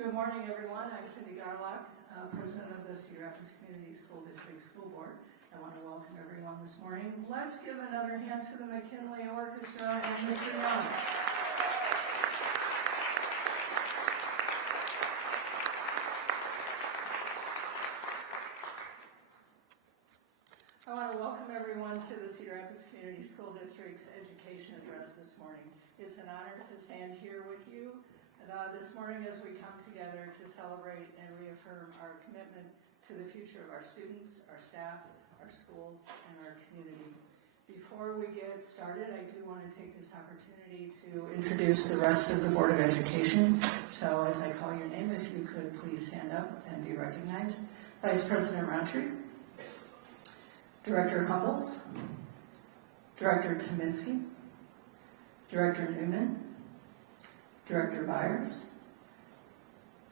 Good morning, everyone. I'm Cindy Garlock, President of the Cedar Rapids Community School District School Board. I want to welcome everyone this morning. Let's give another hand to the McKinley Orchestra and Mr. Young. I want to welcome everyone to the Cedar Rapids Community School District's education address this morning. It's an honor to stand here with you this morning as we come together to celebrate and reaffirm our commitment to the future of our students, our staff, our schools, and our community. Before we get started, I do want to take this opportunity to introduce the rest of the Board of Education. So as I call your name, if you could please stand up and be recognized. Vice President Rountree, Director Humbles, Director Tominski, Director Newman, Director Byers,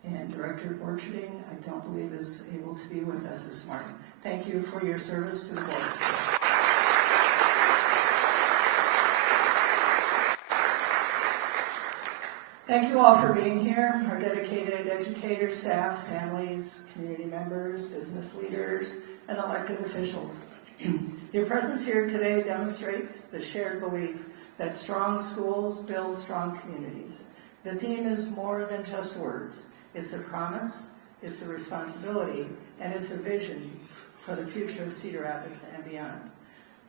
and Director Borcherding, I don't believe is able to be with us this morning. Thank you for your service to the board. Thank you all for being here, our dedicated educators, staff, families, community members, business leaders, and elected officials. Your presence here today demonstrates the shared belief that strong schools build strong communities. The theme is more than just words. It's a promise, it's a responsibility, and it's a vision for the future of Cedar Rapids and beyond.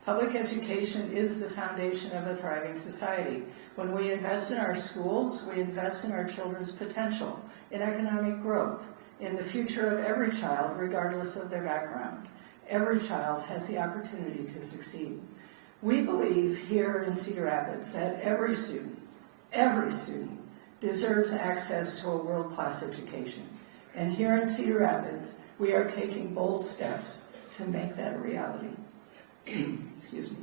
Public education is the foundation of a thriving society. When we invest in our schools, we invest in our children's potential, in economic growth, in the future of every child, regardless of their background. Every child has the opportunity to succeed. We believe here in Cedar Rapids that every student deserves access to a world-class education. And here in Cedar Rapids, we are taking bold steps to make that a reality. Excuse me.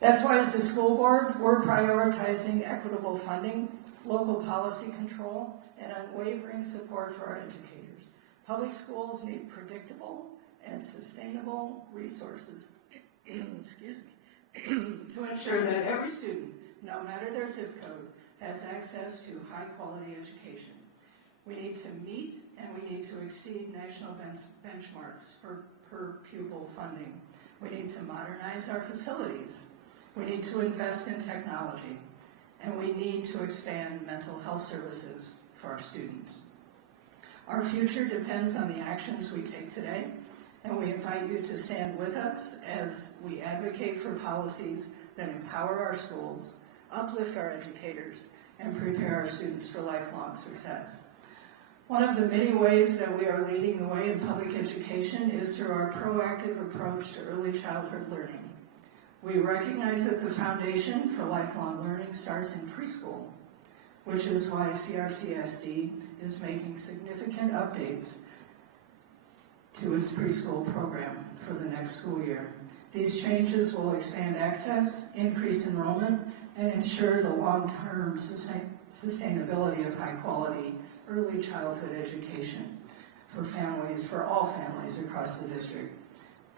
That's why as a school board, we're prioritizing equitable funding, local policy control, and unwavering support for our educators. Public schools need predictable and sustainable resources excuse me, to ensure that every student, no matter their zip code, has access to high-quality education. We need to meet and we need to exceed national benchmarks for per pupil funding. We need to modernize our facilities. We need to invest in technology. And we need to expand mental health services for our students. Our future depends on the actions we take today, and we invite you to stand with us as we advocate for policies that empower our schools, uplift our educators, and prepare our students for lifelong success. One of the many ways that we are leading the way in public education is through our proactive approach to early childhood learning. We recognize that the foundation for lifelong learning starts in preschool, which is why CRCSD is making significant updates to its preschool program for the next school year. These changes will expand access, increase enrollment, and ensure the long-term sustainability of high-quality early childhood education for all families across the district.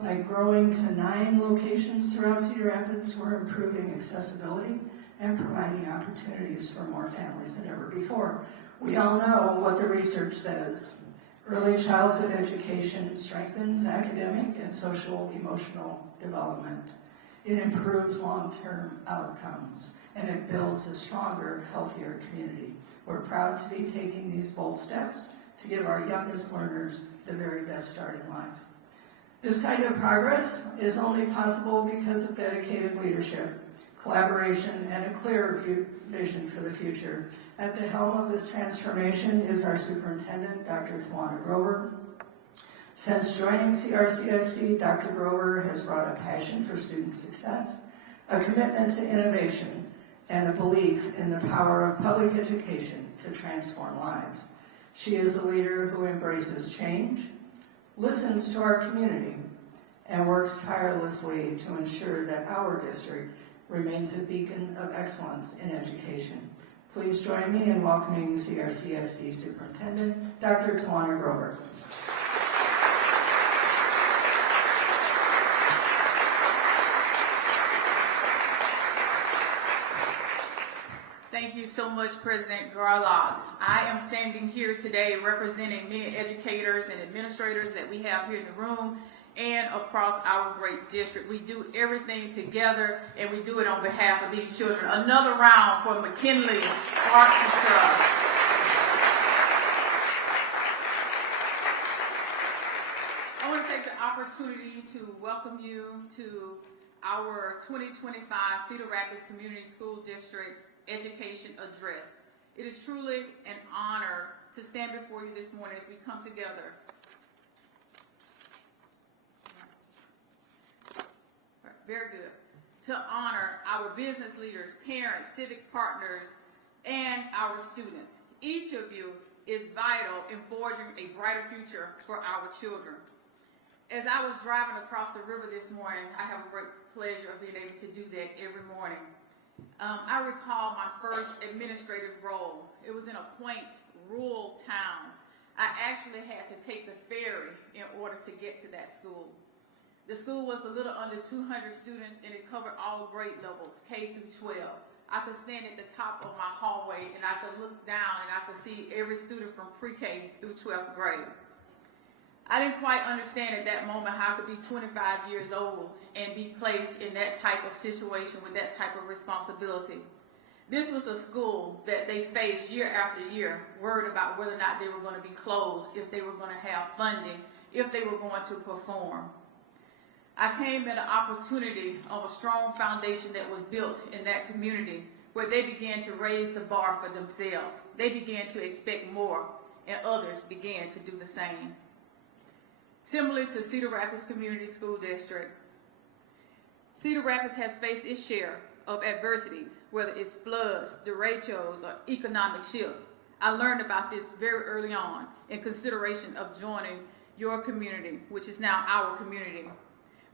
By growing to 9 locations throughout Cedar Rapids, we're improving accessibility and providing opportunities for more families than ever before. We all know what the research says. Early childhood education strengthens academic and social emotional development. It improves long-term outcomes, and it builds a stronger, healthier community. We're proud to be taking these bold steps to give our youngest learners the very best start in life. This kind of progress is only possible because of dedicated leadership, collaboration, and a clear vision for the future. At the helm of this transformation is our superintendent, Dr. Tawana Grover. Since joining CRCSD, Dr. Grover has brought a passion for student success, a commitment to innovation, and a belief in the power of public education to transform lives. She is a leader who embraces change, listens to our community, and works tirelessly to ensure that our district remains a beacon of excellence in education. Please join me in welcoming CRCSD Superintendent, Dr. Tawana Grover. Thank you so so much, President Garlock. I am standing here today representing many educators and administrators that we have here in the room and across our great district. We do everything together, and we do it on behalf of these children. Another round for McKinley Orchestra. I want to take the opportunity to welcome you to our 2025 Cedar Rapids Community School District's Education Address. It is truly an honor to stand before you this morning as we come together. Very good. To honor our business leaders, parents, civic partners, and our students. Each of you is vital in forging a brighter future for our children. As I was driving across the river this morning, I have a great pleasure of being able to do that every morning. I recall my first administrative role. It was in a quaint, rural town. I actually had to take the ferry in order to get to that school. The school was a little under 200 students, and it covered all grade levels, K through 12. I could stand at the top of my hallway, and I could look down, and I could see every student from pre-K through 12th grade. I didn't quite understand at that moment how I could be 25 years old and be placed in that type of situation with that type of responsibility. This was a school that they faced year after year, worried about whether or not they were going to be closed, if they were going to have funding, if they were going to perform. I came at an opportunity of a strong foundation that was built in that community where they began to raise the bar for themselves. They began to expect more, and others began to do the same. Similar to Cedar Rapids Community School District, Cedar Rapids has faced its share of adversities, whether it's floods, derechos, or economic shifts. I learned about this very early on in consideration of joining your community, which is now our community.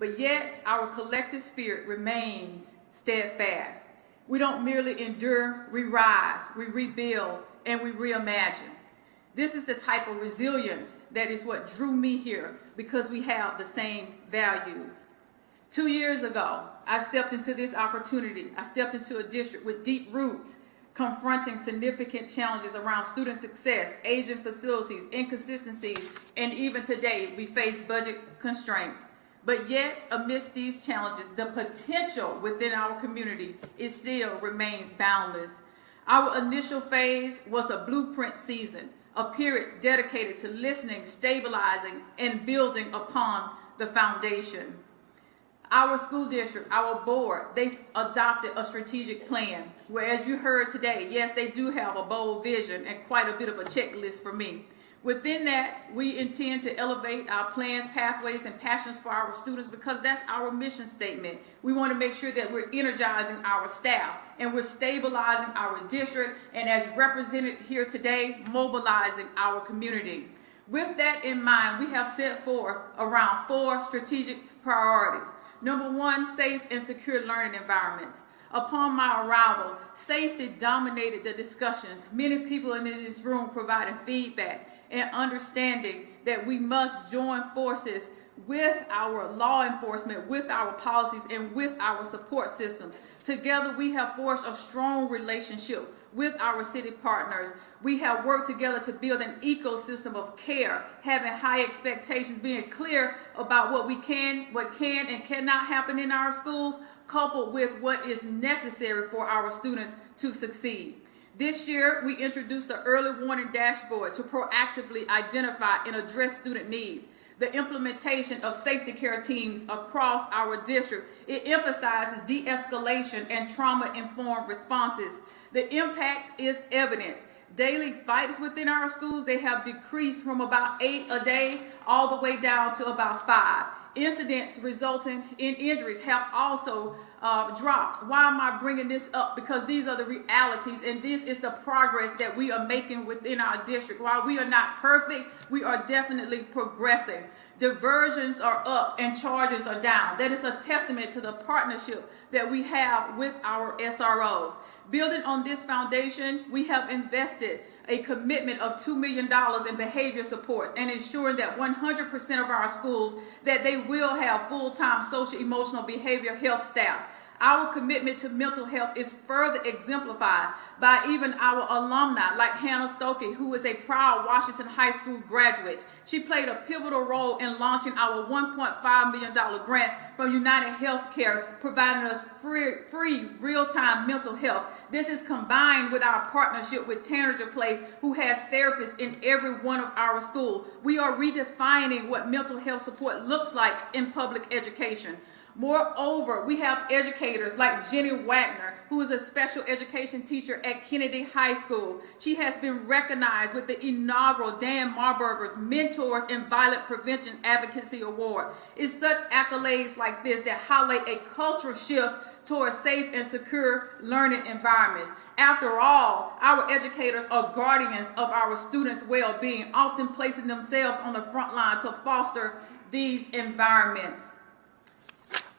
But yet, our collective spirit remains steadfast. We don't merely endure, we rise, we rebuild, and we reimagine. This is the type of resilience that is what drew me here, because we have the same values. 2 years ago, I stepped into this opportunity. I stepped into a district with deep roots, confronting significant challenges around student success, aging facilities, inconsistencies, and even today, we face budget constraints. But yet, amidst these challenges, the potential within our community still remains boundless. Our initial phase was a blueprint season, a period dedicated to listening, stabilizing, and building upon the foundation. Our school district, our board, they adopted a strategic plan, where, as you heard today, yes, they do have a bold vision and quite a bit of a checklist for me. Within that, we intend to elevate our plans, pathways, and passions for our students, because that's our mission statement. We want to make sure that we're energizing our staff and we're stabilizing our district, and as represented here today, mobilizing our community. With that in mind, we have set forth around 4 strategic priorities. Number 1, safe and secure learning environments. Upon my arrival, safety dominated the discussions. Many people in this room providing feedback and understanding that we must join forces with our law enforcement, with our policies, and with our support systems. Together, we have forged a strong relationship with our city partners. We have worked together to build an ecosystem of care, having high expectations, being clear about what can and cannot happen in our schools, coupled with what is necessary for our students to succeed. This year, we introduced the early warning dashboard to proactively identify and address student needs. The implementation of safety care teams across our district, it emphasizes de-escalation and trauma-informed responses. The impact is evident. Daily fights within our schools, they have decreased from about 8 a day all the way down to about 5. Incidents resulting in injuries have also dropped. Why am I bringing this up? Because these are the realities, and this is the progress that we are making within our district. While we are not perfect, we are definitely progressing. Diversions are up and charges are down. That is a testament to the partnership that we have with our SROs. Building on this foundation, we have invested a commitment of $2 million in behavior supports and ensuring that 100% of our schools, that they will have full-time social emotional behavior health staff. Our commitment to mental health is further exemplified by even our alumni, like Hannah Stokey, who is a proud Washington High School graduate. She played a pivotal role in launching our $1.5 million grant from United Healthcare, providing us free real-time mental health. This is combined with our partnership with Tanager Place, who has therapists in every one of our schools. We are redefining what mental health support looks like in public education. Moreover, we have educators like Jenny Wagner, who is a special education teacher at Kennedy High School. She has been recognized with the inaugural Dan Marburger's Mentors in Violent Prevention Advocacy Award. It's such accolades like this that highlight a cultural shift towards safe and secure learning environments. After all, our educators are guardians of our students' well-being, often placing themselves on the front line to foster these environments.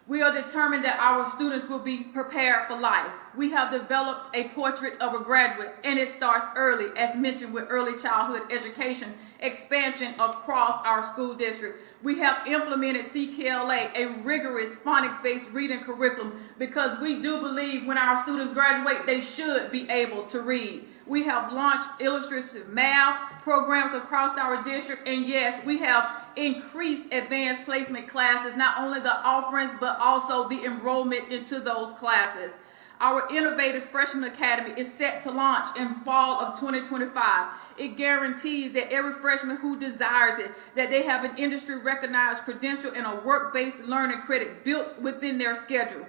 We are determined that our students will be prepared for life. We have developed a portrait of a graduate, and it starts early, as mentioned, with early childhood education expansion across our school district. We have implemented CKLA, a rigorous phonics-based reading curriculum, because we do believe when our students graduate, they should be able to read. We have launched illustrative math programs across our district, and yes, we have increased advanced placement classes, not only the offerings, but also the enrollment into those classes. Our innovative Freshman Academy is set to launch in fall of 2025. It guarantees that every freshman who desires it, that they have an industry-recognized credential and a work-based learning credit built within their schedule.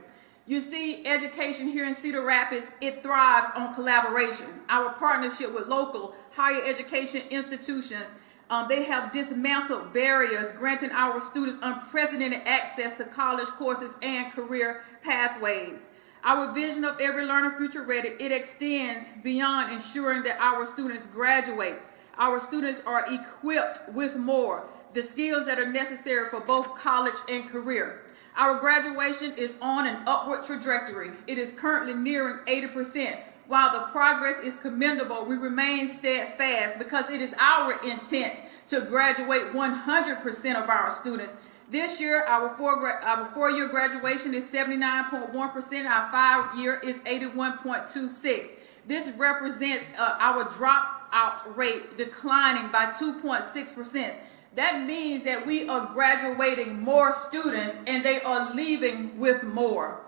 You see, education here in Cedar Rapids, it thrives on collaboration. Our partnership with local higher education institutions, they have dismantled barriers, granting our students unprecedented access to college courses and career pathways. Our vision of every learner future ready, it extends beyond ensuring that our students graduate. Our students are equipped with more, the skills that are necessary for both college and career. Our graduation is on an upward trajectory. It is currently nearing 80%. While the progress is commendable, we remain steadfast because it is our intent to graduate 100% of our students. This year, our four-year graduation is 79.1%. Our 5-year is 81.26%. This represents our dropout rate declining by 2.6%. That means that we are graduating more students and they are leaving with more.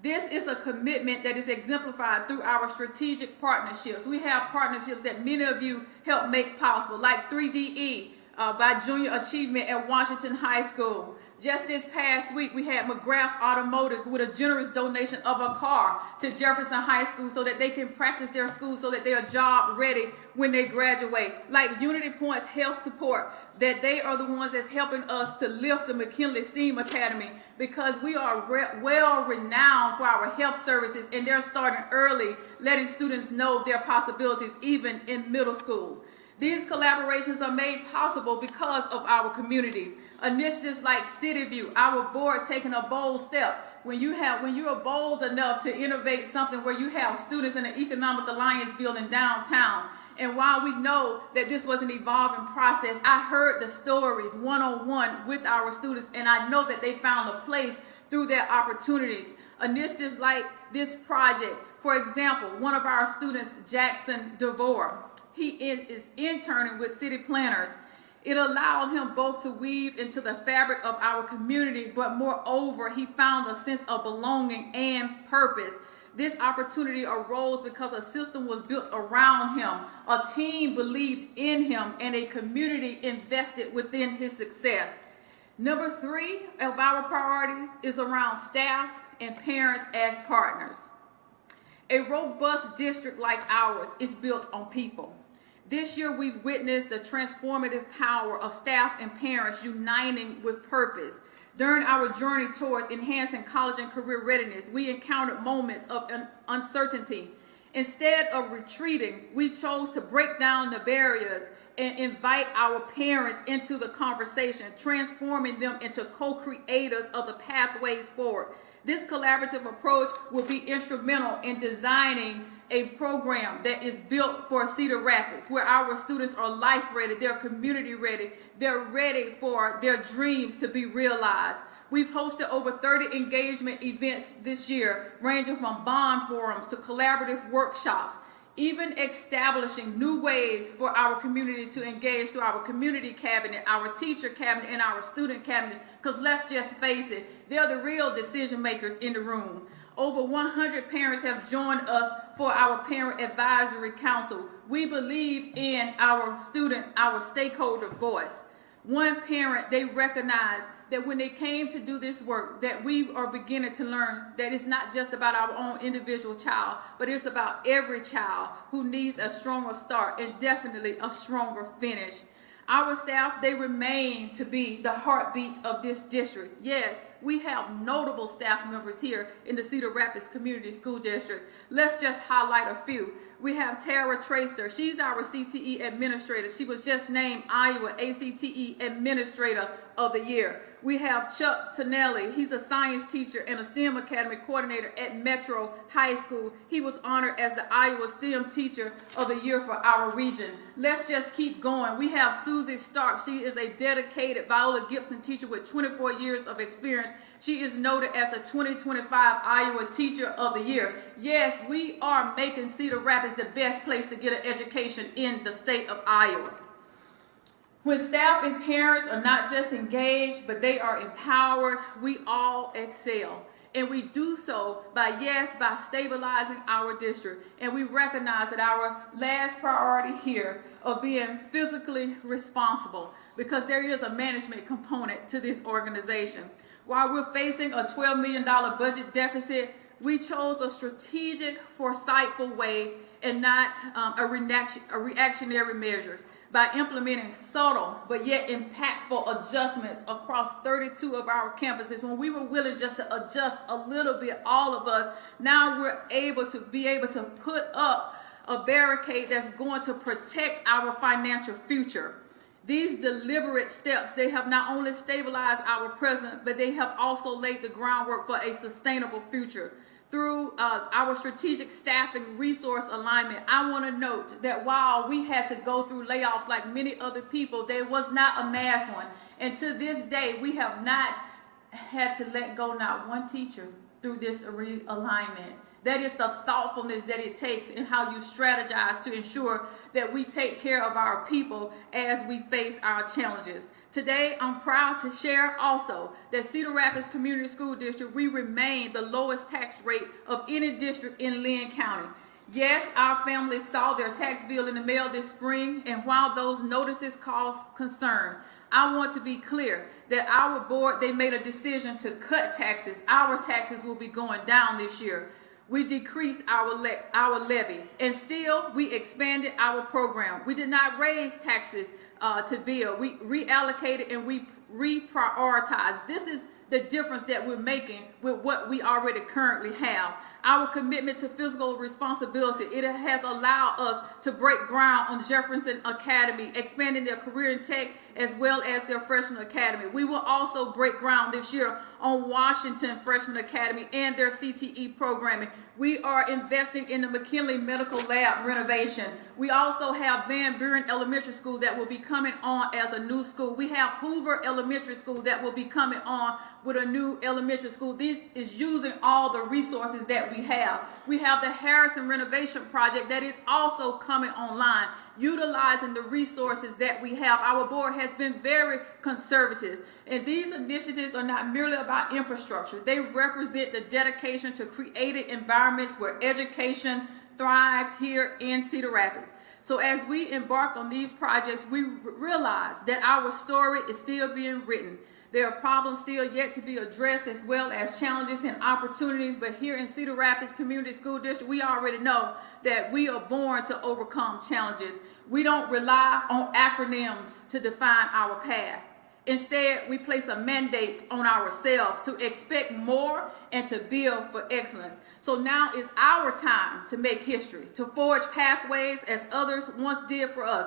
This is a commitment that is exemplified through our strategic partnerships. We have partnerships that many of you help make possible, like 3DE by Junior Achievement at Washington High School. Just this past week, we had McGrath Automotive with a generous donation of a car to Jefferson High School so that they can practice their school so that they are job ready when they graduate. Like Unity Points Health Support, that they are the ones that's helping us to lift the McKinley STEAM Academy because we are well renowned for our health services, and they're starting early, letting students know their possibilities even in middle schools. These collaborations are made possible because of our community. Initiatives like City View, our board taking a bold step. When you are bold enough to innovate something where you have students in an economic alliance building downtown. And while we know that this was an evolving process, I heard the stories one-on-one with our students, and I know that they found a place through their opportunities. Initiatives like this project, for example, one of our students, Jackson DeVore, he is interning with city planners. It allowed him both to weave into the fabric of our community, but moreover, he found a sense of belonging and purpose. This opportunity arose because a system was built around him, a team believed in him, and a community invested within his success. Number 3 of our priorities is around staff and parents as partners. A robust district like ours is built on people. This year, we've witnessed the transformative power of staff and parents uniting with purpose. During our journey towards enhancing college and career readiness, we encountered moments of uncertainty. Instead of retreating, we chose to break down the barriers and invite our parents into the conversation, transforming them into co-creators of the pathways forward. This collaborative approach will be instrumental in designing a program that is built for Cedar Rapids, where our students are life ready, they're community ready, they're ready for their dreams to be realized. We've hosted over 30 engagement events this year, ranging from bond forums to collaborative workshops, even establishing new ways for our community to engage through our community cabinet, our teacher cabinet, and our student cabinet, because let's just face it, they're the real decision makers in the room. Over 100 parents have joined us for our Parent Advisory Council. We believe in our stakeholder voice. One parent, they recognized that when they came to do this work, that we are beginning to learn that it's not just about our own individual child, but it's about every child who needs a stronger start and definitely a stronger finish. Our staff, they remain to be the heartbeats of this district. Yes, we have notable staff members here in the Cedar Rapids Community School District. Let's just highlight a few. We have Tara Tracer. She's our CTE Administrator. She was just named Iowa ACTE Administrator of the Year. We have Chuck Tonelli. He's a science teacher and a STEM Academy Coordinator at Metro High School. He was honored as the Iowa STEM Teacher of the Year for our region. Let's just keep going. We have Susie Stark. She is a dedicated Viola Gibson teacher with 24 years of experience. She is noted as the 2025 Iowa Teacher of the Year. Yes, we are making Cedar Rapids the best place to get an education in the state of Iowa. When staff and parents are not just engaged, but they are empowered, we all excel. And we do so by stabilizing our district. And we recognize that our last priority here of being fiscally responsible, because there is a management component to this organization. While we're facing a $12 million budget deficit, we chose a strategic, foresightful way and not a reactionary measures by implementing subtle but yet impactful adjustments across 32 of our campuses. When we were willing just to adjust a little bit, all of us, now we're able to put up a barricade that's going to protect our financial future. These deliberate steps, they have not only stabilized our present, but they have also laid the groundwork for a sustainable future. Through our strategic staffing resource alignment, I want to note that while we had to go through layoffs like many other people, there was not a mass one. And to this day, we have not had to let go not one teacher through this realignment. That is the thoughtfulness that it takes in how you strategize to ensure that we take care of our people as we face our challenges. Today, I'm proud to share also that Cedar Rapids Community School District, we remain the lowest tax rate of any district in Lynn County. Yes, our families saw their tax bill in the mail this spring, and while those notices caused concern, I want to be clear that our board, they made a decision to cut taxes. Our taxes will be going down this year. We decreased our levy, and still we expanded our program. We did not raise taxes to bill. We reallocated and we reprioritized. This is the difference that we're making with what we already currently have. Our commitment to fiscal responsibility, it has allowed us to break ground on Jefferson Academy, expanding their career in tech as well as their freshman academy. We will also break ground this year on Washington Freshman Academy and their CTE programming. We are investing in the McKinley Medical Lab renovation. We also have Van Buren Elementary School that will be coming on as a new school. We have Hoover Elementary School that will be coming on with a new elementary school. This is using all the resources that we have. We have the Harrison renovation project that is also coming online, utilizing the resources that we have. Our board has been very conservative, and these initiatives are not merely about infrastructure. They represent the dedication to creating environments where education thrives here in Cedar Rapids. So as we embark on these projects, we realize that our story is still being written. There are problems still yet to be addressed, as well as challenges and opportunities. But here in Cedar Rapids Community School District, we already know that we are born to overcome challenges. We don't rely on acronyms to define our path. Instead, we place a mandate on ourselves to expect more and to build for excellence. So now is our time to make history, to forge pathways as others once did for us.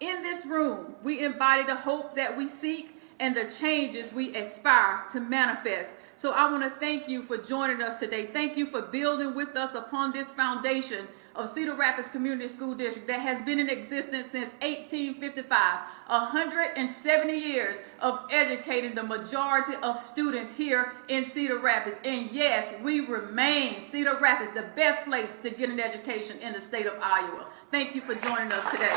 In this room, we embody the hope that we seek and the changes we aspire to manifest. So I want to thank you for joining us today. Thank you for building with us upon this foundation of Cedar Rapids Community School District that has been in existence since 1855, 170 years of educating the majority of students here in Cedar Rapids. And yes, we remain, Cedar Rapids, the best place to get an education in the state of Iowa. Thank you for joining us today.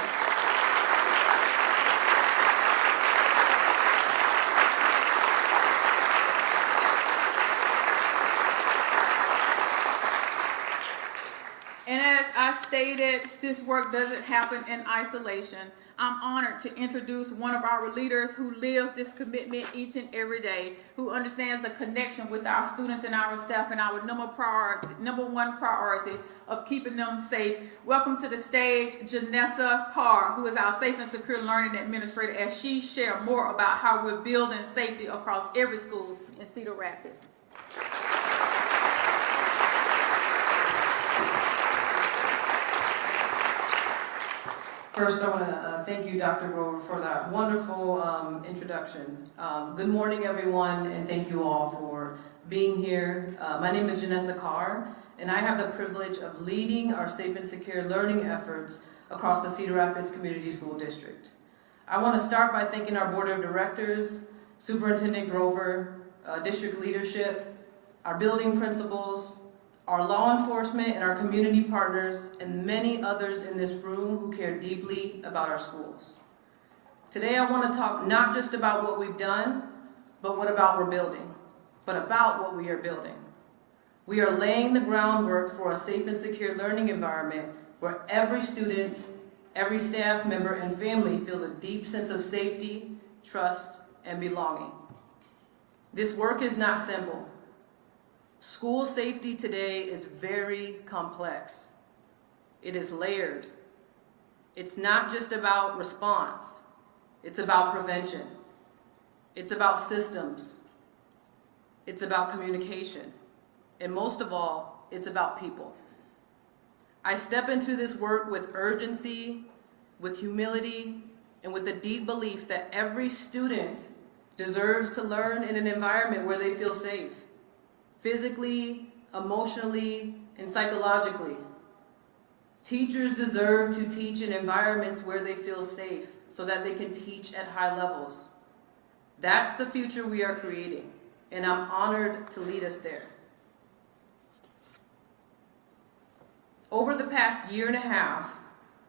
And as I stated, this work doesn't happen in isolation. I'm honored to introduce one of our leaders who lives this commitment each and every day, who understands the connection with our students and our staff and our number one priority of keeping them safe. Welcome to the stage, Janessa Carr, who is our Safe and Secure Learning Administrator, as she shares more about how we're building safety across every school in Cedar Rapids. First, I want to thank you, Dr. Grover, for that wonderful introduction. Good morning, everyone, and thank you all for being here. My name is Janessa Carr, and I have the privilege of leading our safe and secure learning efforts across the Cedar Rapids Community School District. I want to start by thanking our Board of Directors, Superintendent Grover, district leadership, our building principals, our law enforcement and our community partners, and many others in this room who care deeply about our schools. Today I want to talk not just about what we've done, but what we're building. We are laying the groundwork for a safe and secure learning environment where every student, every staff member, and family feels a deep sense of safety, trust, and belonging. This work is not simple. School safety today is very complex. It is layered. It's not just about response. It's about prevention. It's about systems. It's about communication. And most of all, it's about people. I step into this work with urgency, with humility, and with a deep belief that every student deserves to learn in an environment where they feel safe. Physically, emotionally, and psychologically. Teachers deserve to teach in environments where they feel safe so that they can teach at high levels. That's the future we are creating, and I'm honored to lead us there. Over the past year and a half,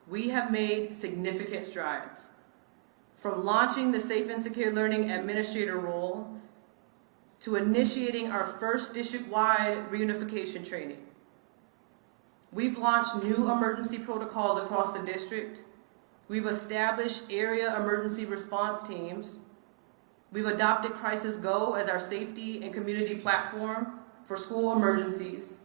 we have made significant strides. From launching the Safe and Secure Learning Administrator role to initiating our first district-wide reunification training. We've launched new emergency protocols across the district. We've established area emergency response teams. We've adopted Crisis Go as our safety and community platform for school emergencies.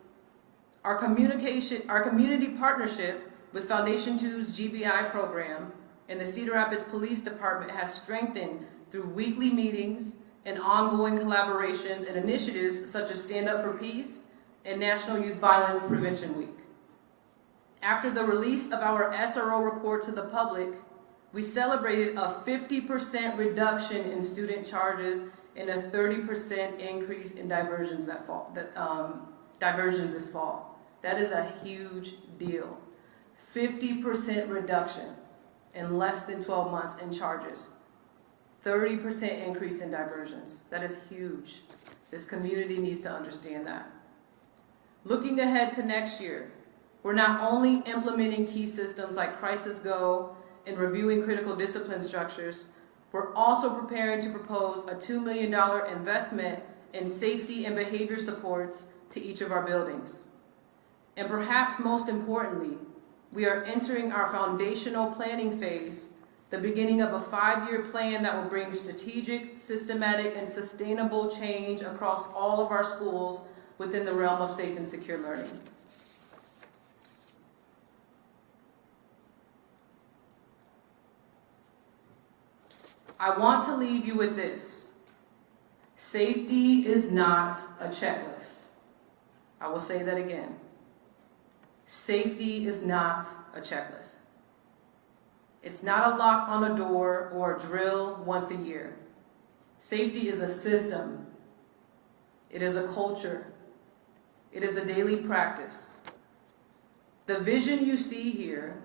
Our community partnership with Foundation 2's GBI program and the Cedar Rapids Police Department has strengthened through weekly meetings and ongoing collaborations and initiatives such as Stand Up for Peace and National Youth Violence Prevention Week. After the release of our SRO report to the public, we celebrated a 50% reduction in student charges and a 30% increase in diversions this fall. That is a huge deal. 50% reduction in less than 12 months in charges. 30% increase in diversions. That is huge. This community needs to understand that. Looking ahead to next year, we're not only implementing key systems like Crisis Go and reviewing critical discipline structures, we're also preparing to propose a $2 million investment in safety and behavior supports to each of our buildings. And perhaps most importantly, we are entering our foundational planning phase, the beginning of a 5-year plan that will bring strategic, systematic, and sustainable change across all of our schools within the realm of safe and secure learning. I want to leave you with this. Safety is not a checklist. I will say that again. Safety is not a checklist. It's not a lock on a door or a drill once a year. Safety is a system. It is a culture. It is a daily practice. The vision you see here,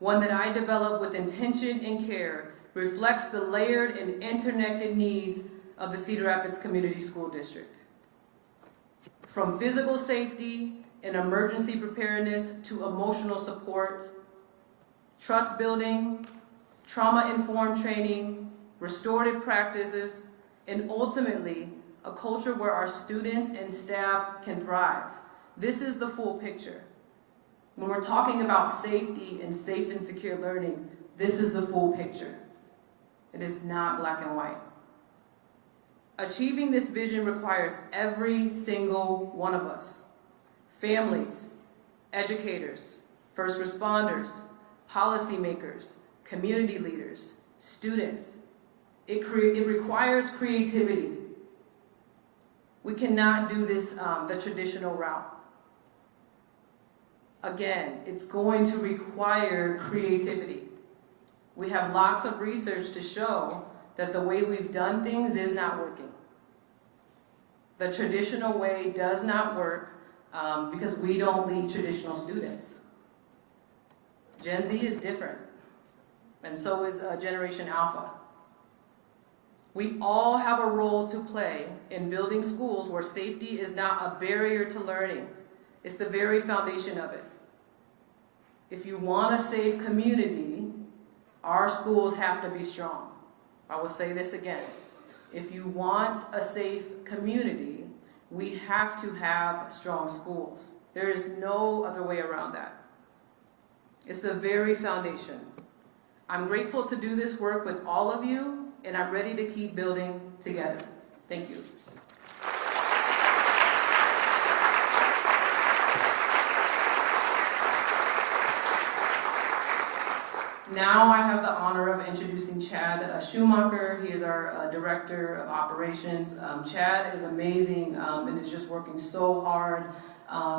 one that I developed with intention and care, reflects the layered and interconnected needs of the Cedar Rapids Community School District. From physical safety and emergency preparedness to emotional support, trust building, trauma-informed training, restorative practices, and ultimately, a culture where our students and staff can thrive. This is the full picture. When we're talking about safety and safe and secure learning, this is the full picture. It is not black and white. Achieving this vision requires every single one of us. Families, educators, first responders, policymakers, community leaders, students. It requires creativity. We cannot do this the traditional route. Again, it's going to require creativity. We have lots of research to show that the way we've done things is not working. The traditional way does not work because we don't lead traditional students. Gen Z is different, and so is Generation Alpha. We all have a role to play in building schools where safety is not a barrier to learning. It's the very foundation of it. If you want a safe community, our schools have to be strong. I will say this again. If you want a safe community, we have to have strong schools. There is no other way around that. It's the very foundation. I'm grateful to do this work with all of you, and I'm ready to keep building together. Thank you. Now I have the honor of introducing Chad Schumacher. He is our Director of Operations. Chad is amazing and is just working so hard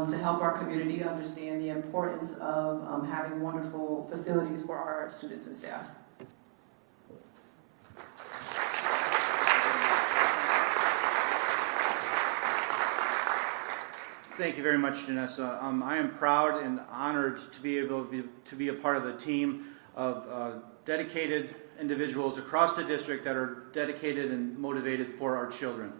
to help our community understand the importance of having wonderful facilities for our students and staff. Thank you very much, Janessa. I am proud and honored to be able to be a part of the team of dedicated individuals across the district that are dedicated and motivated for our children.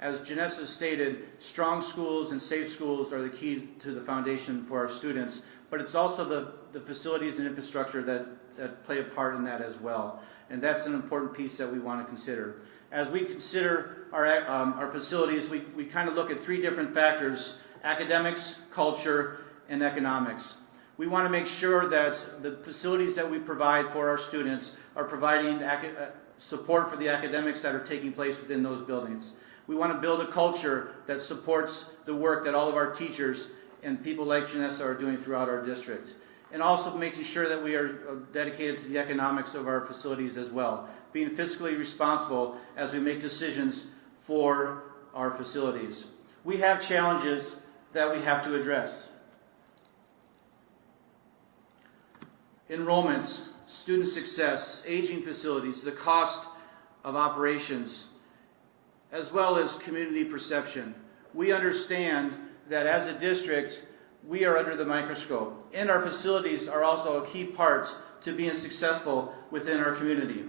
As Janessa stated, strong schools and safe schools are the key to the foundation for our students, but it's also the facilities and infrastructure that play a part in that as well. And that's an important piece that we want to consider. As we consider our facilities, we kind of look at three different factors: academics, culture, and economics. We want to make sure that the facilities that we provide for our students are providing support for the academics that are taking place within those buildings. We want to build a culture that supports the work that all of our teachers and people like Janessa are doing throughout our district. And also making sure that we are dedicated to the economics of our facilities as well, being fiscally responsible as we make decisions for our facilities. We have challenges that we have to address. Enrollments, student success, aging facilities, the cost of operations, as well as community perception. We understand that as a district, we are under the microscope, and our facilities are also a key part to being successful within our community.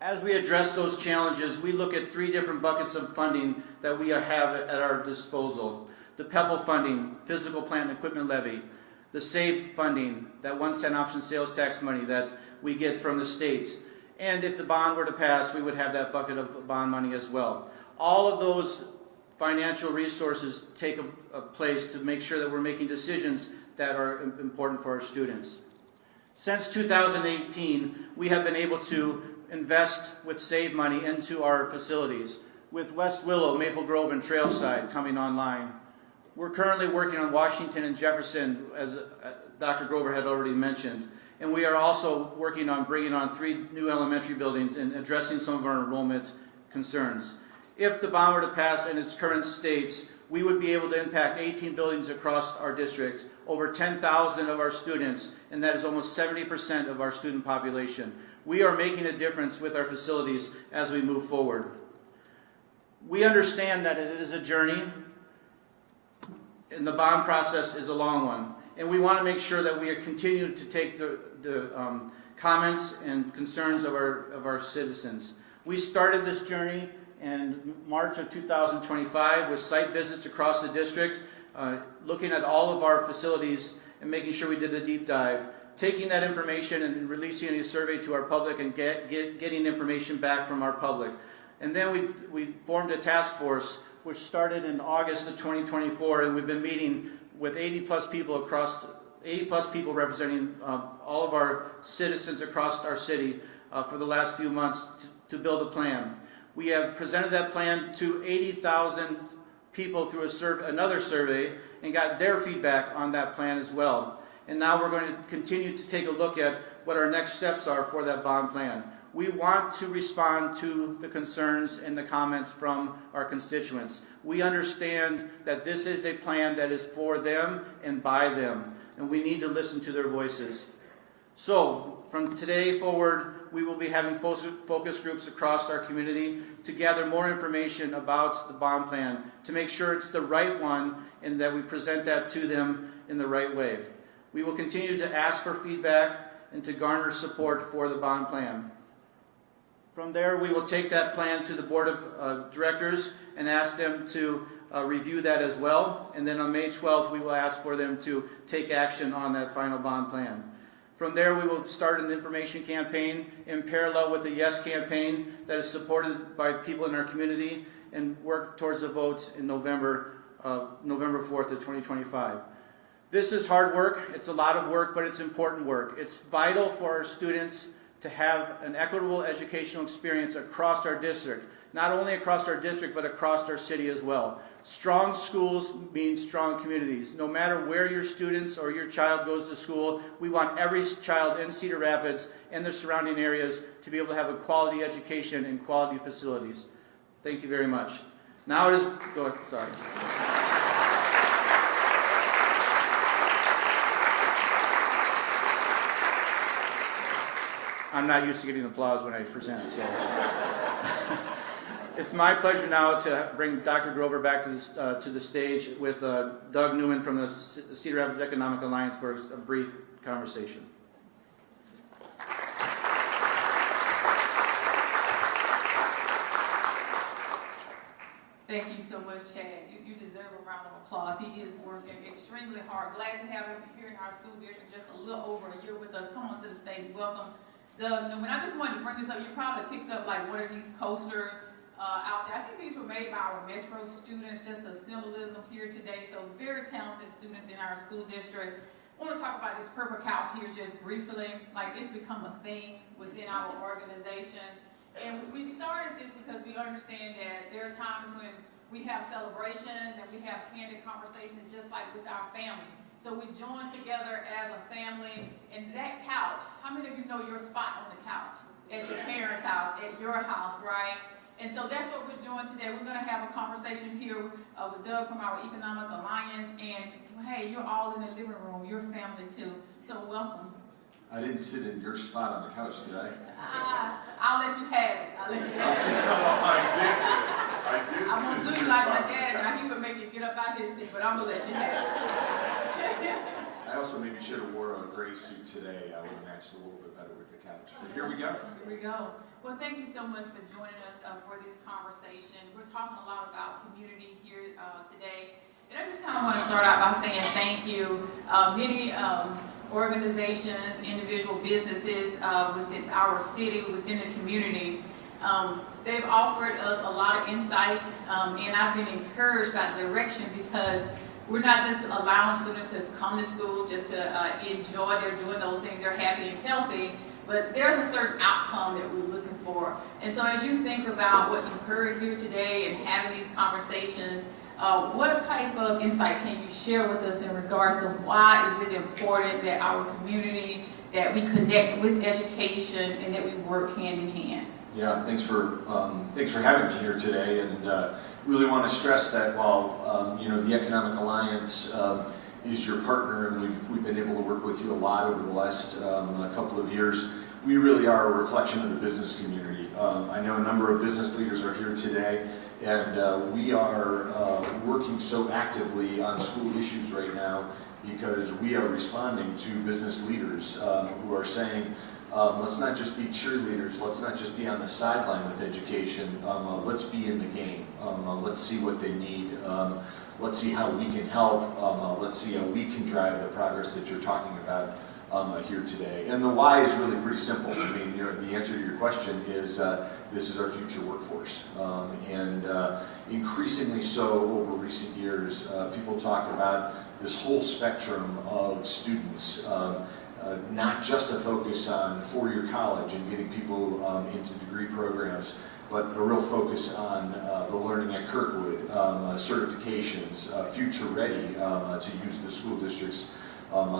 As we address those challenges, we look at three different buckets of funding that we have at our disposal. The PEPL funding, physical plant and equipment levy, the SAVE funding, that 1 cent option sales tax money that we get from the state. And if the bond were to pass, we would have that bucket of bond money as well. All of those financial resources take a place to make sure that we're making decisions that are important for our students. Since 2018, we have been able to invest with SAVE money into our facilities, with West Willow, Maple Grove, and Trailside coming online. We're currently working on Washington and Jefferson, as Dr. Grover had already mentioned, and we are also working on bringing on 3 new elementary buildings and addressing some of our enrollment concerns. If the bond were to pass in its current state, we would be able to impact 18 buildings across our district, over 10,000 of our students, and that is almost 70% of our student population. We are making a difference with our facilities as we move forward. We understand that it is a journey, and the bond process is a long one. And we want to make sure that we continue to take the comments and concerns of our citizens. We started this journey in March of 2025 with site visits across the district, looking at all of our facilities and making sure we did a deep dive, taking that information and releasing a survey to our public and getting information back from our public. And then we formed a task force which started in August of 2024, and we've been meeting with 80 plus people representing all of our citizens across our city for the last few months to build a plan. We have presented that plan to 80,000 people through another survey and got their feedback on that plan as well. And now we're going to continue to take a look at what our next steps are for that bond plan. We want to respond to the concerns and the comments from our constituents. We understand that this is a plan that is for them and by them, and we need to listen to their voices. So, from today forward, we will be having focus groups across our community to gather more information about the bond plan, to make sure it's the right one and that we present that to them in the right way. We will continue to ask for feedback and to garner support for the bond plan. From there, we will take that plan to the Board of Directors and ask them to review that as well. And then on May 12th, we will ask for them to take action on that final bond plan. From there, we will start an information campaign in parallel with the Yes campaign that is supported by people in our community and work towards the votes in November 4th of 2025. This is hard work. It's a lot of work, but it's important work. It's vital for our students to have an equitable educational experience across our district, not only across our district, but across our city as well. Strong schools mean strong communities. No matter where your students or your child goes to school, we want every child in Cedar Rapids and the surrounding areas to be able to have a quality education and quality facilities. Thank you very much. Now it is, go ahead, sorry. I'm not used to getting applause when I present, so. It's my pleasure now to bring Dr. Grover back to the stage with Doug Newman from the Cedar Rapids Economic Alliance for a brief conversation. Thank you so much, Chad. You deserve a round of applause. He is working extremely hard. Glad to have him here in our school district just a little over a year with us. Come on to the stage. Welcome, Doug Newman. I just wanted to bring this up. You probably picked up like one of these posters out there. I think these were made by our Metro students, just a symbolism here today. So very talented students in our school district. I want to talk about this purple couch here just briefly. Like it's become a thing within our organization. And we started this because we understand that there are times when we have celebrations and we have candid conversations just like with our family. So we join together as a family, and that couch, how many of you know your spot on the couch? At your parents' house, at your house, right? And so that's what we're doing today. We're going to have a conversation here with Doug from our Economic Alliance, and hey, you're all in the living room, your family too. So welcome. I didn't sit in your spot on the couch, did I? I'll let you have it. I'll let you have it. I did. I'm going to do you like my dad, and he would make you get up out his seat, but I'm going to let you have it. I also maybe should have wore a gray suit today. I would have matched a little bit better with the couch. But here we go. Here we go. Well, thank you so much for joining us for this conversation. We're talking a lot about community here today. And I just kind of want to start out by saying thank you. Many organizations, individual businesses within our city, within the community, they've offered us a lot of insight, and I've been encouraged by the direction because we're not just allowing students to come to school just to enjoy, they're doing those things, they're happy and healthy, but there's a certain outcome that we're looking for. And so as you think about what you've heard here today and having these conversations, what type of insight can you share with us in regards to why is it important that our community, that we connect with education and that we work hand in hand? Yeah, thanks for having me here today, and really want to stress that while the Economic Alliance is your partner, and we've been able to work with you a lot over the last couple of years. We really are a reflection of the business community. I know a number of business leaders are here today, And we are working so actively on school issues right now because we are responding to business leaders who are saying, let's not just be cheerleaders, let's not just be on the sideline with education, let's be in the game, let's see what they need, let's see how we can help, let's see how we can drive the progress that you're talking about here today. And the why is really pretty simple. I mean, the answer to your question is this is our future workforce. And increasingly so over recent years, people talk about this whole spectrum of students, not just a focus on four-year college and getting people into degree programs, but a real focus on the learning at Kirkwood, certifications, future ready, to use the school district's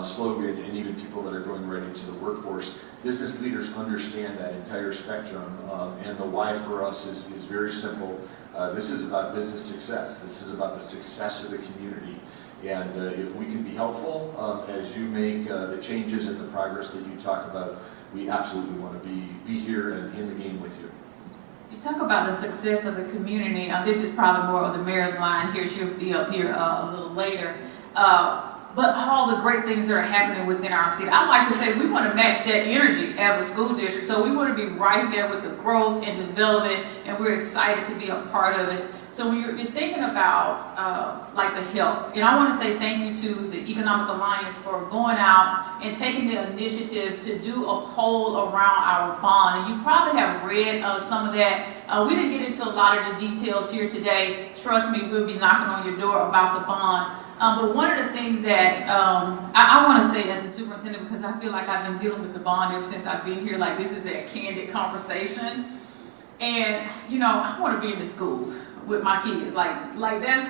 slogan, and even people that are going right into the workforce. Business leaders understand that entire spectrum, and the why for us is very simple. This is about business success. This is about the success of the community. And if we can be helpful as you make the changes and the progress that you talk about, we absolutely want to be here and in the game with you. You talk about the success of the community. This is probably more of the mayor's line here. She'll be up here a little later. But all the great things that are happening within our city. I like to say we want to match that energy as a school district. So we want to be right there with the growth and development, and we're excited to be a part of it. So when you're thinking about like the help, and I want to say thank you to the Economic Alliance for going out and taking the initiative to do a poll around our bond. And you probably have read some of that. We didn't get into a lot of the details here today. Trust me, we'll be knocking on your door about the bond. But one of the things that I want to say as a superintendent, because I feel like I've been dealing with the bond ever since I've been here, like this is that candid conversation. And, I want to be in the schools with my kids. Like that's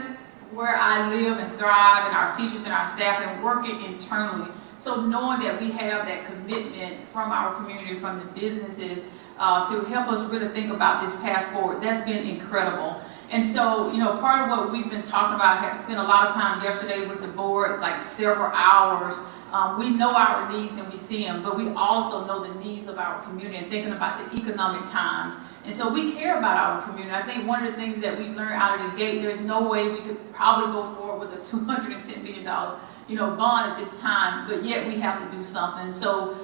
where I live and thrive, and our teachers and our staff, and working internally. So knowing that we have that commitment from our community, from the businesses, to help us really think about this path forward, that's been incredible. And so, part of what we've been talking about, I spent a lot of time yesterday with the board, like several hours. We know our needs and we see them, but we also know the needs of our community and thinking about the economic times. And so we care about our community. I think one of the things that we've learned out of the gate, there's no way we could probably go forward with a $210 million, bond at this time, but yet we have to do something. So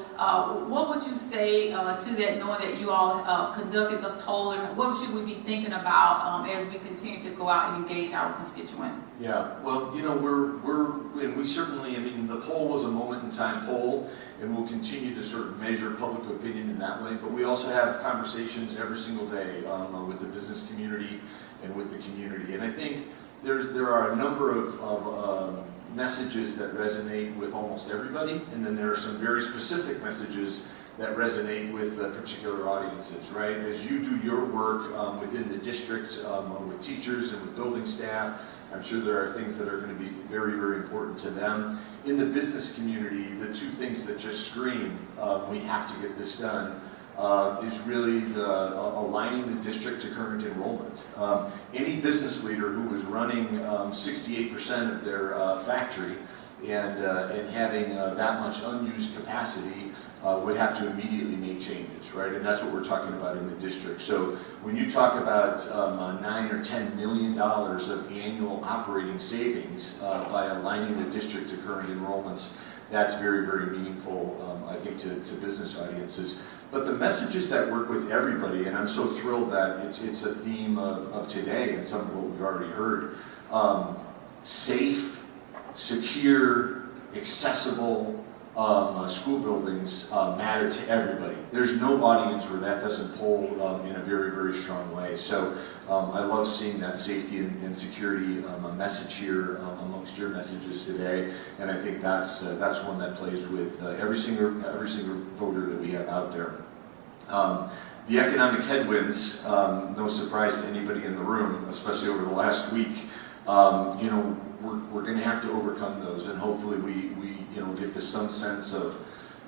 what would you say to that, knowing that you all conducted the poll, and what should we be thinking about as we continue to go out and engage our constituents? Yeah, well, we certainly, the poll was a moment in time poll, and we'll continue to sort of measure public opinion in that way, but we also have conversations every single day with the business community and with the community. And I think there are a number of messages that resonate with almost everybody, and then there are some very specific messages that resonate with particular audiences, right? As you do your work within the district with teachers and with building staff, I'm sure there are things that are going to be very, very important to them. In the business community, the two things that just scream, we have to get this done, is really aligning the district to current enrollment. Any business leader who was running 68% of their factory and having that much unused capacity would have to immediately make changes, right? And that's what we're talking about in the district. So when you talk about $9 or $10 million of annual operating savings by aligning the district to current enrollments, that's very, very meaningful, I think, to business audiences. But the messages that work with everybody, and I'm so thrilled that it's a theme of today and some of what we've already heard, safe, secure, accessible school buildings matter to everybody. There's no audience where that doesn't pull in a very, very strong way. So I love seeing that safety and security message here amongst your messages today, and I think that's one that plays with every single voter that we have out there. The economic headwinds, no surprise to anybody in the room, especially over the last week, we're going to have to overcome those, and hopefully we get to some sense of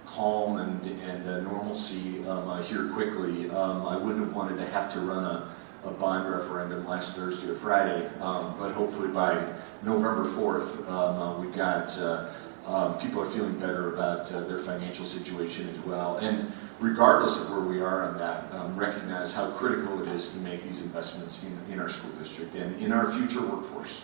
calm and normalcy here quickly. I wouldn't have wanted to have to run a bond referendum last Thursday or Friday, but hopefully by November 4th, we've got people are feeling better about their financial situation as well. And regardless of where we are on that, recognize how critical it is to make these investments in our school district and in our future workforce.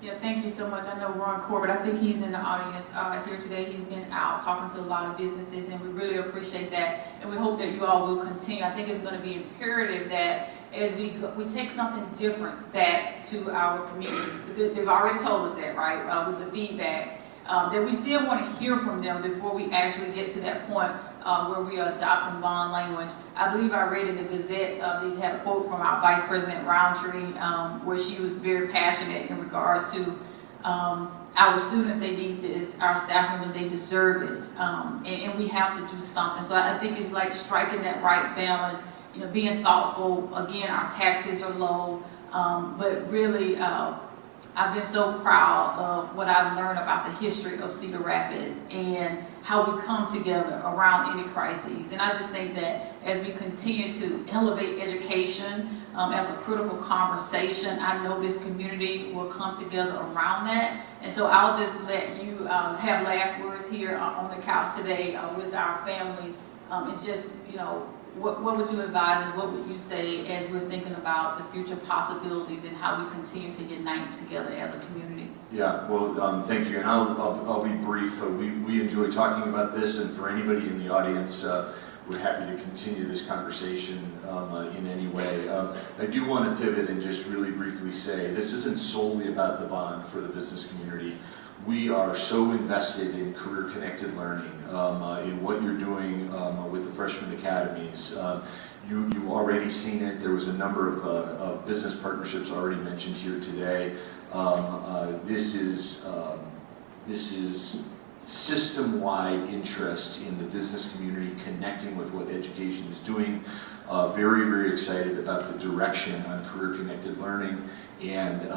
Yeah, thank you so much. I know Ron Corbett, I think he's in the audience here today. He's been out talking to a lot of businesses, and we really appreciate that. And we hope that you all will continue. I think it's going to be imperative that as we take something different back to our community. They've already told us that, right, with the feedback, that we still want to hear from them before we actually get to that point where we are adopting bond language. I believe I read in the Gazette, they had a quote from our Vice President Roundtree, where she was very passionate in regards to our students, they need this, our staff members, they deserve it, and we have to do something. So I think it's like striking that right balance, you know, being thoughtful. Again, our taxes are low, but really, I've been so proud of what I've learned about the history of Cedar Rapids and how we come together around any crises. And I just think that as we continue to elevate education as a critical conversation, I know this community will come together around that. And so I'll just let you have last words here on the couch today with our family, and just, you know, what would you advise and what would you say as we're thinking about the future possibilities and how we continue to unite together as a community? Yeah, well, thank you, and I'll be brief. We enjoy talking about this, and for anybody in the audience, we're happy to continue this conversation in any way. I do want to pivot and just really briefly say this isn't solely about the bond for the business community. We are so invested in career-connected learning, in what you're doing with the freshman academies. You've already seen it. There was a number of business partnerships already mentioned here today. This is system-wide interest in the business community connecting with what education is doing. Very, very excited about the direction on career-connected learning, and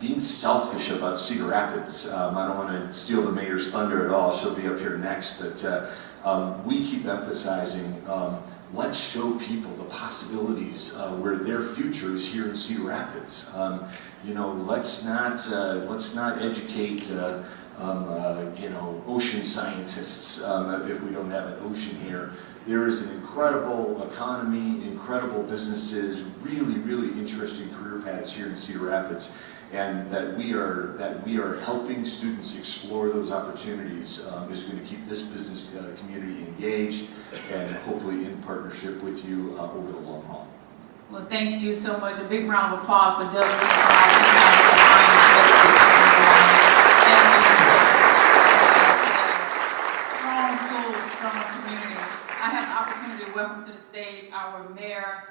being selfish about Cedar Rapids. I don't want to steal the mayor's thunder at all. She'll be up here next, but we keep emphasizing let's show people the possibilities where their future is here in Cedar Rapids. You know, let's not educate you know, ocean scientists if we don't have an ocean here. There is an incredible economy, incredible businesses, really, really interesting career paths here in Cedar Rapids, and that we are helping students explore those opportunities is going to keep this business community engaged and hopefully in partnership with you over the long haul. Well, thank you so much. A big round of applause for Doug. Strong schools, strong community. I have the opportunity to welcome to the stage our mayor,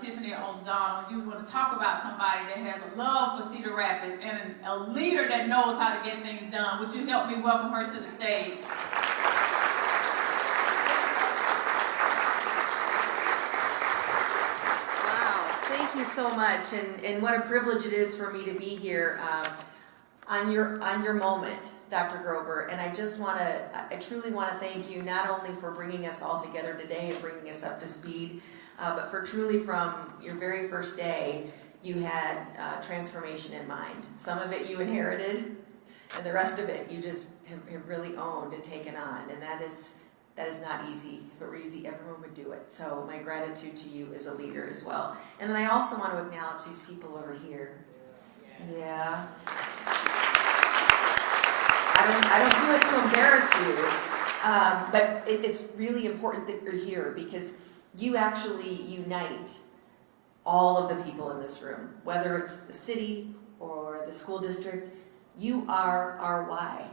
Tiffany O'Donnell. You want to talk about somebody that has a love for Cedar Rapids and a leader that knows how to get things done. Would you help me welcome her to the stage? Thank you so much, and what a privilege it is for me to be here on your moment, Dr. Grover. And I truly want to thank you not only for bringing us all together today and bringing us up to speed, but for truly from your very first day, you had transformation in mind. Some of it you inherited, and the rest of it you just have really owned and taken on, and that is not easy. If it were easy, everyone would do it. So my gratitude to you as a leader as well. And then I also want to acknowledge these people over here. Yeah. I don't do it to embarrass you, but it's really important that you're here because you actually unite all of the people in this room, whether it's the city or the school district. You are our why.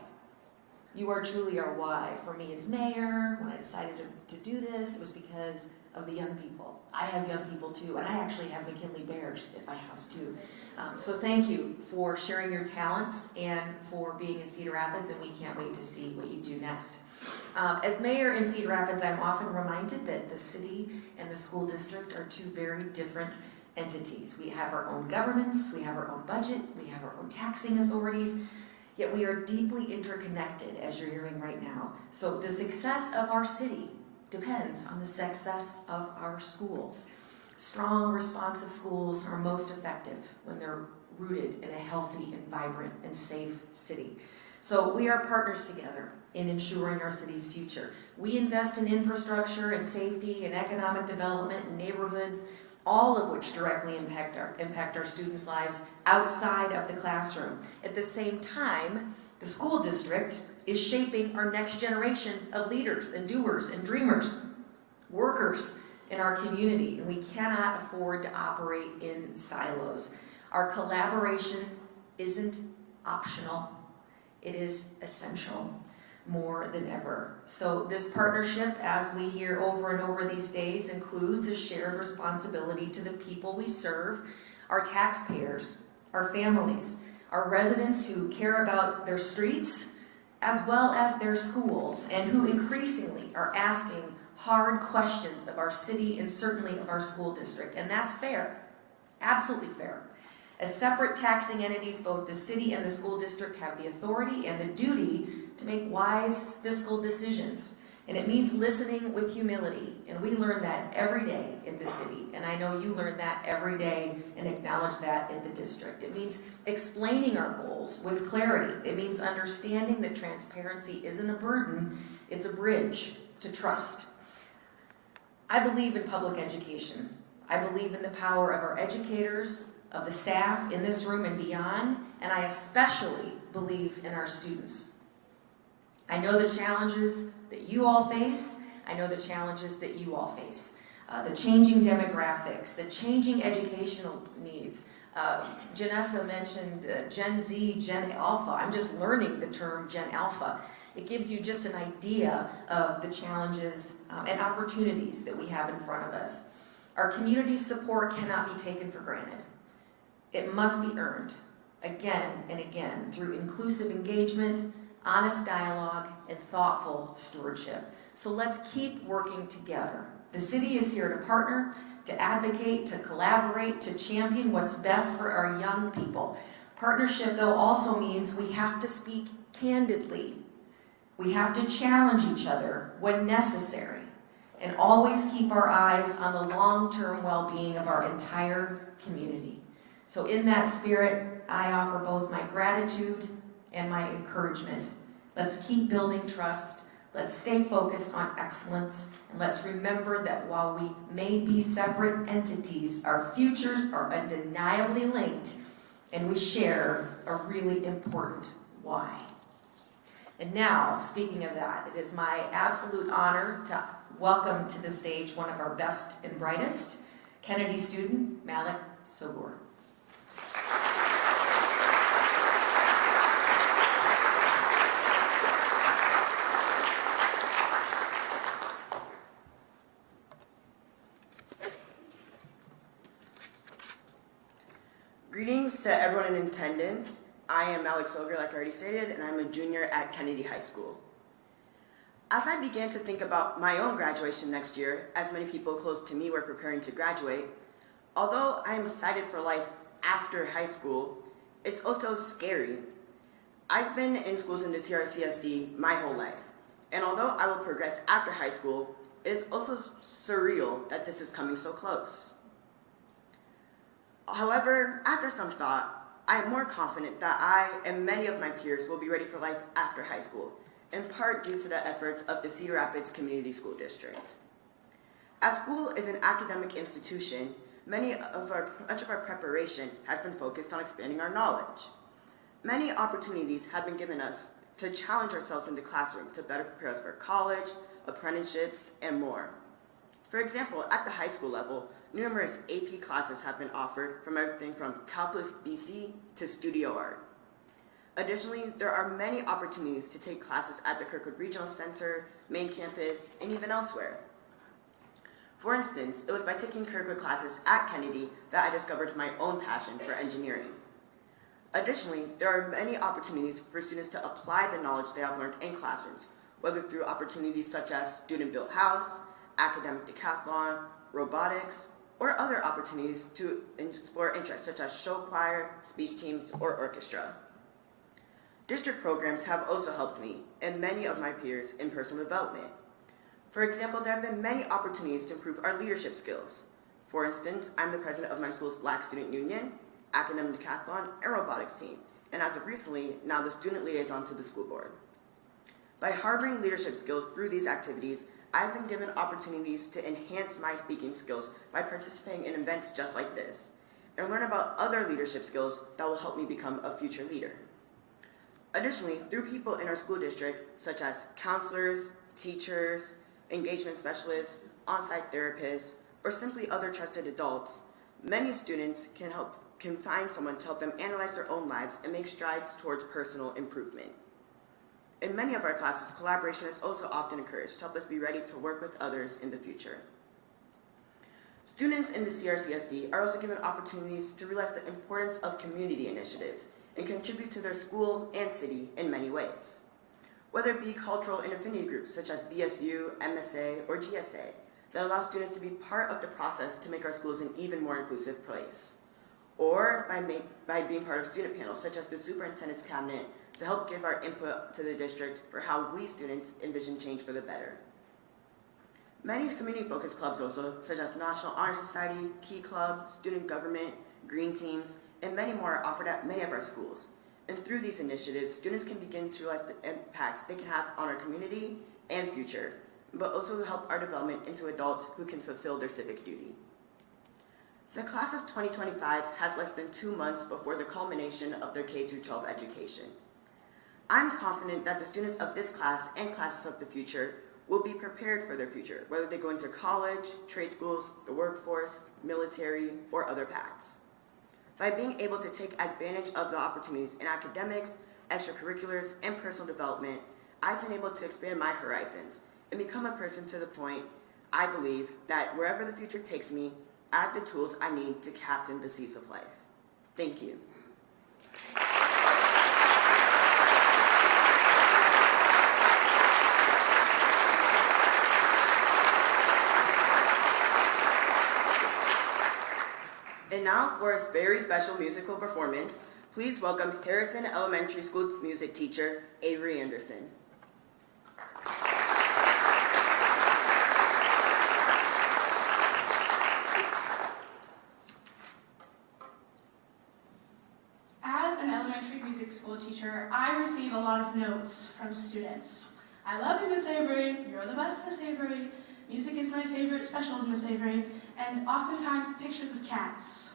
You are truly our why. For me as mayor, when I decided to do this, it was because of the young people. I have young people too, and I actually have McKinley Bears at my house too. So thank you for sharing your talents and for being in Cedar Rapids, and we can't wait to see what you do next. As mayor in Cedar Rapids, I'm often reminded that the city and the school district are two very different entities. We have our own governance, we have our own budget, we have our own taxing authorities, yet we are deeply interconnected, as you're hearing right now. So the success of our city depends on the success of our schools. Strong, responsive schools are most effective when they're rooted in a healthy and vibrant and safe city. So we are partners together, in ensuring our city's future. We invest in infrastructure and safety and economic development and neighborhoods, all of which directly impact our students' lives outside of the classroom. At the same time, the school district is shaping our next generation of leaders and doers and dreamers, workers in our community, and we cannot afford to operate in silos. Our collaboration isn't optional, it is essential more than ever. So this partnership, as we hear over and over these days, includes a shared responsibility to the people we serve, our taxpayers, our families, our residents who care about their streets, as well as their schools, and who increasingly are asking hard questions of our city and certainly of our school district. And that's fair, absolutely fair. As separate taxing entities, both the city and the school district have the authority and the duty to make wise fiscal decisions. And it means listening with humility. And we learn that every day in the city. And I know you learn that every day and acknowledge that in the district. It means explaining our goals with clarity. It means understanding that transparency isn't a burden, it's a bridge to trust. I believe in public education. I believe in the power of our educators, of the staff in this room and beyond, and I especially believe in our students. I know the challenges that you all face. I know the challenges that you all face. The changing demographics, the changing educational needs. Janessa mentioned Gen Z, Gen Alpha. I'm just learning the term Gen Alpha. It gives you just an idea of the challenges and opportunities that we have in front of us. Our community support cannot be taken for granted. It must be earned again and again through inclusive engagement, honest dialogue, and thoughtful stewardship. So let's keep working together. The city is here to partner, to advocate, to collaborate, to champion what's best for our young people. Partnership, though, also means we have to speak candidly. We have to challenge each other when necessary, and always keep our eyes on the long-term well-being of our entire community. So in that spirit, I offer both my gratitude and my encouragement. Let's keep building trust. Let's stay focused on excellence. And let's remember that while we may be separate entities, our futures are undeniably linked, and we share a really important why. And now, speaking of that, it is my absolute honor to welcome to the stage one of our best and brightest, Kennedy student, Malik Sobor. Greetings to everyone in attendance. I am Alex Ogre, like I already stated, and I'm a junior at Kennedy High School. As I began to think about my own graduation next year, as many people close to me were preparing to graduate, although I am excited for life after high school, it's also scary. I've been in schools in the CRCSD my whole life, and although I will progress after high school, it is also surreal that this is coming so close. However, after some thought, I am more confident that I and many of my peers will be ready for life after high school, in part due to the efforts of the Cedar Rapids Community School District. As school is an academic institution, much of our preparation has been focused on expanding our knowledge. Many opportunities have been given us to challenge ourselves in the classroom to better prepare us for college, apprenticeships, and more. For example, at the high school level, numerous AP classes have been offered, from everything from Calculus BC to Studio Art. Additionally, there are many opportunities to take classes at the Kirkwood Regional Center, main campus, and even elsewhere. For instance, it was by taking Kirkwood classes at Kennedy that I discovered my own passion for engineering. Additionally, there are many opportunities for students to apply the knowledge they have learned in classrooms, whether through opportunities such as student-built house, academic decathlon, robotics, or other opportunities to explore interests such as show choir, speech teams, or orchestra. District programs have also helped me and many of my peers in personal development. For example, there have been many opportunities to improve our leadership skills. For instance, I'm the president of my school's Black Student Union, academic decathlon, and robotics team, and as of recently, now the student liaison to the school board. By harboring leadership skills through these activities, I've been given opportunities to enhance my speaking skills by participating in events just like this, and learn about other leadership skills that will help me become a future leader. Additionally, through people in our school district, such as counselors, teachers, engagement specialists, on-site therapists, or simply other trusted adults, many students can find someone to help them analyze their own lives and make strides towards personal improvement. In many of our classes, collaboration is also often encouraged to help us be ready to work with others in the future. Students in the CRCSD are also given opportunities to realize the importance of community initiatives and contribute to their school and city in many ways. Whether it be cultural and affinity groups such as BSU, MSA, or GSA that allow students to be part of the process to make our schools an even more inclusive place, or by being part of student panels such as the Superintendent's Cabinet to help give our input to the district for how we students envision change for the better. Many community-focused clubs also, such as National Honor Society, Key Club, Student Government, Green Teams, and many more are offered at many of our schools. And through these initiatives, students can begin to realize the impact they can have on our community and future, but also help our development into adults who can fulfill their civic duty. The class of 2025 has less than 2 months before the culmination of their K-12 education. I'm confident that the students of this class and classes of the future will be prepared for their future, whether they go into college, trade schools, the workforce, military, or other paths. By being able to take advantage of the opportunities in academics, extracurriculars, and personal development, I've been able to expand my horizons and become a person to the point I believe that wherever the future takes me, I have the tools I need to captain the seas of life. Thank you. And now for a very special musical performance, please welcome Harrison Elementary School music teacher, Avery Anderson. As an elementary music school teacher, I receive a lot of notes from students. I love you, Miss Avery. You're the best, Miss Avery. Music is my favorite specials, Miss Avery. And oftentimes, pictures of cats.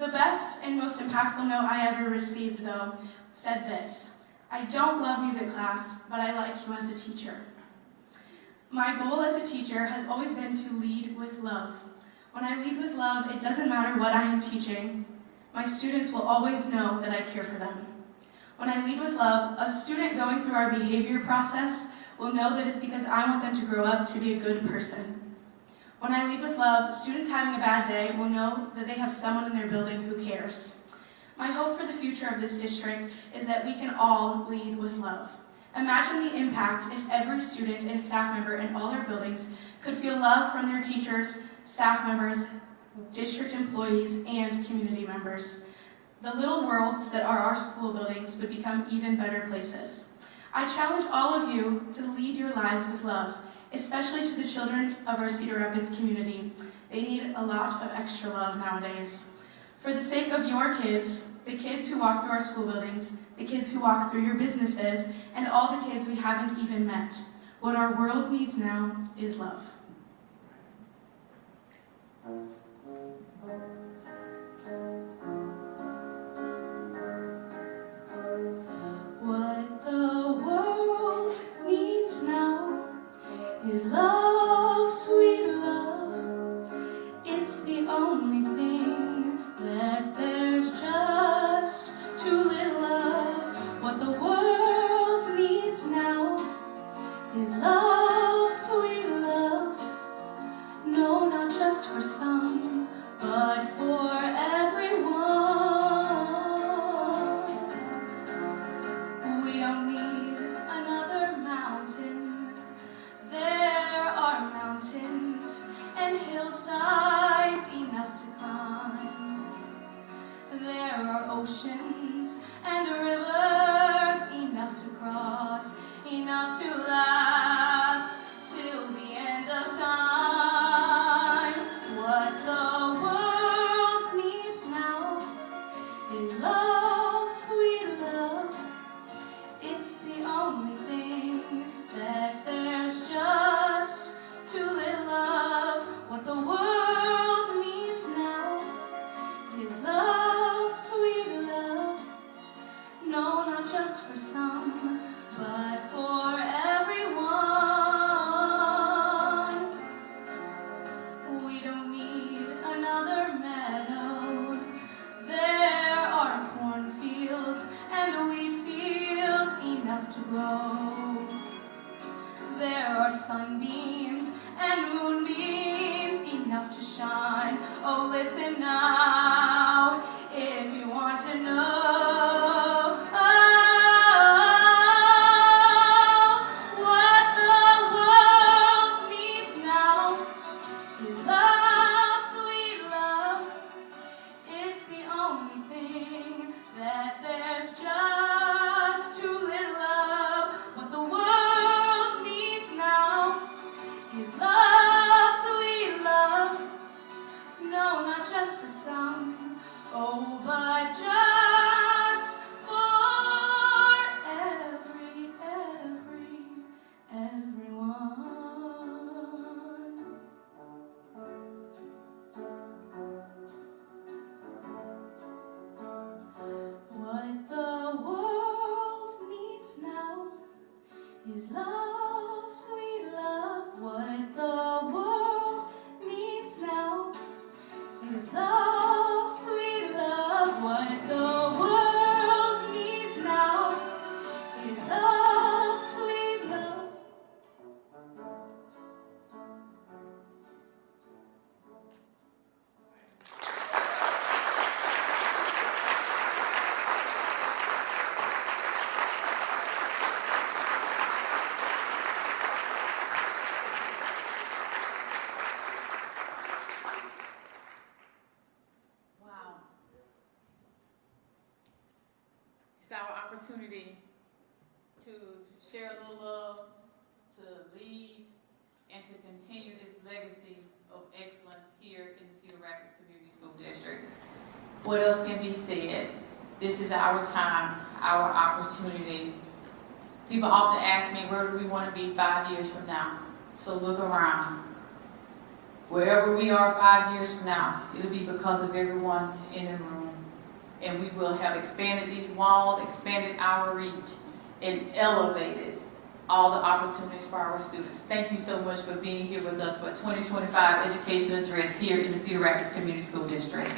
The best and most impactful note I ever received, though, said this: I don't love music class, but I like you as a teacher. My goal as a teacher has always been to lead with love. When I lead with love, it doesn't matter what I am teaching. My students will always know that I care for them. When I lead with love, a student going through our behavior process will know that it's because I want them to grow up to be a good person. When I lead with love, students having a bad day will know that they have someone in their building who cares. My hope for the future of this district is that we can all lead with love. Imagine the impact if every student and staff member in all their buildings could feel love from their teachers, staff members, district employees, and community members. The little worlds that are our school buildings would become even better places. I challenge all of you to lead your lives with love, especially to the children of our Cedar Rapids community. They need a lot of extra love nowadays. For the sake of your kids, the kids who walk through our school buildings, the kids who walk through your businesses, and all the kids we haven't even met, what our world needs now is love. What the world needs now is love, sweet love. It's the only thing that there's just too little of. What the world needs now is love, sweet love. No, not just for some, but for everyone. We don't need another mountain. There are mountains and hillsides enough to climb. There are oceans and rivers enough listen now if you want to know. What the world needs now is love, sweet love. It's the only thing that there's just too little of. What the world needs now is love, sweet love. No, not just for some, oh, but just for everyone. What the world needs now is love, sweet love. What the world needs now is love, sweet love. What the world needs now is love, sweet love. Wow. It's our opportunity to share a little love, to lead, and to continue this legacy of excellence here in the Cedar Rapids Community School District. What else can be said? This is our time, our opportunity. People often ask me, where do we want to be 5 years from now? So look around. Wherever we are 5 years from now, it'll be because of everyone in the room. And we will have expanded these walls, expanded our reach, and elevated all the opportunities for our students. Thank you so much for being here with us for 2025 Education Address here in the Cedar Rapids Community School District.